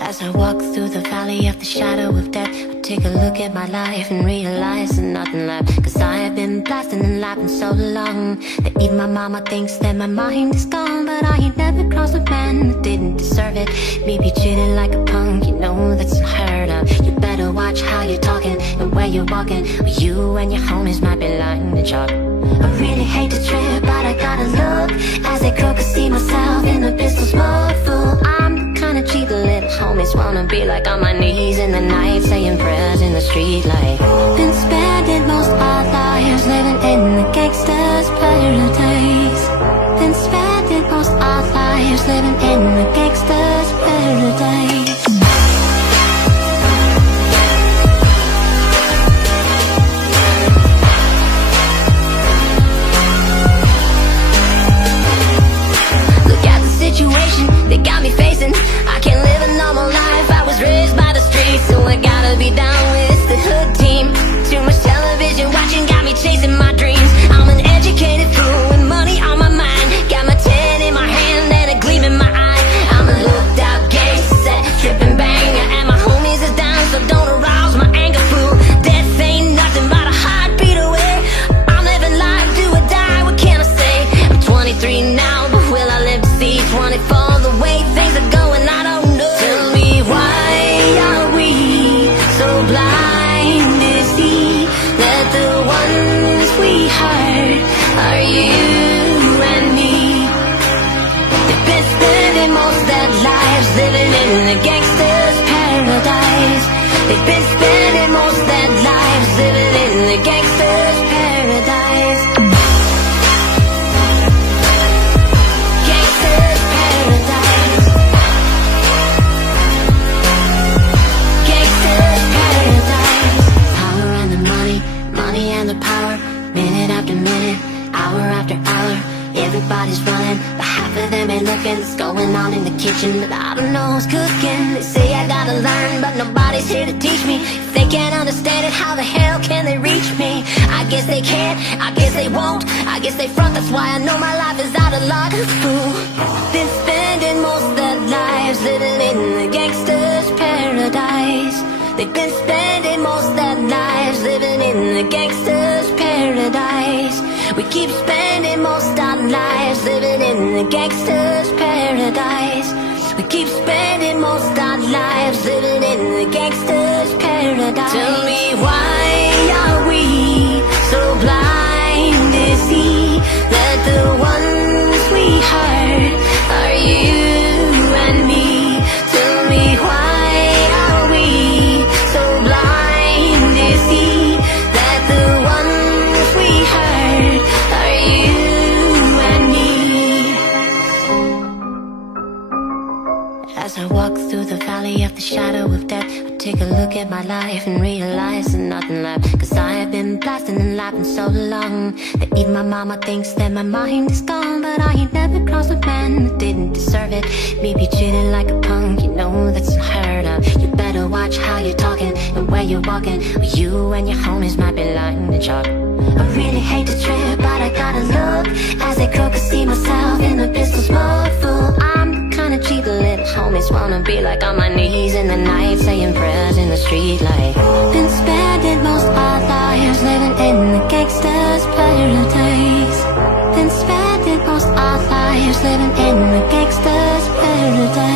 As I walk through the valley of the shadow of death, I take a look at my life and realize there's nothing left. Cause I have been blasting and laughing so long that even my mama thinks that my mind is gone. But I ain't never crossed a man that didn't deserve it. Me be treated like a punk, you know that's unheard of. You better watch how you're talking and where you're walking, or you and your homies might be lying to chalk. I really hate to trip, but I gotta look as they croak and see myself in a pistol smoke full. I'm the kind of cheap little homies wanna be like on my knees in the night, saying prayers in the street light. Been spending most our lives living in the gangster's paradise. Been spending most our lives living in the gangster's paradise. They got me facing, I can't live a normal life. I was raised by the streets, so I gotta be down with the hood team. Too much television watching got me chasing my dreams. I'm an educated fool with money on my mind. Got my 10 in my hand and a gleam in my eye. I'm a looked out gangster, tripping banger, and my homies is down, so don't arouse my anger, fool. Death ain't nothing but a heartbeat away. I'm living life, do or die, what can I say? I'm 23 now, but will I live to see 24? The way things are going, I don't know. Tell me, why are we so blind to see that the ones we hurt are you and me? They've been spending most their lives living in the gangster's paradise. They've been spending most their lives living in the gangster's paradise. Gangster's paradise. Gangster's paradise. Power and the money, money and the power. Minute after minute, hour after hour. Everybody's running, but half of them ain't looking. What's going on in the kitchen, but I don't know who's cooking. They say I gotta learn, but nobody's here to teach me. If they can't understand it, how the hell can they reach me? I guess they can't, I guess they won't, I guess they front, that's why I know my life is out of luck. Fool, been spending most their lives living in the gangster's paradise. They've been spending most their lives living in the gangster's paradise. We keep spending most our lives living in the gangster's paradise. We keep spending most our lives living in the gangster's paradise. Tell me, why are we so blind to see that the ones we hurt are you and me? Tell me, why are we so blind to see that the ones we hurt are you and me? As I walk through the valley of the shadow of death, I take a look at my life and realize there's nothing left. Cause I have been blasting and laughing so long that even my mama thinks that my mind is gone. But I ain't never crossed a man that didn't deserve it. Me be treated like a punk, you know that's unheard of. You better watch how you're talking and where you're walking, or you and your homies might be lying to chalk. I really hate to trip, but I gotta look as they croak and see myself in a pistol smoke full. I'm the kind of cheap little homies wanna be like on my knees in the night, saying prayers in the street light. Been spending most our lives living in the gangster's paradise. Been spending most our lives living in the gangster's paradise.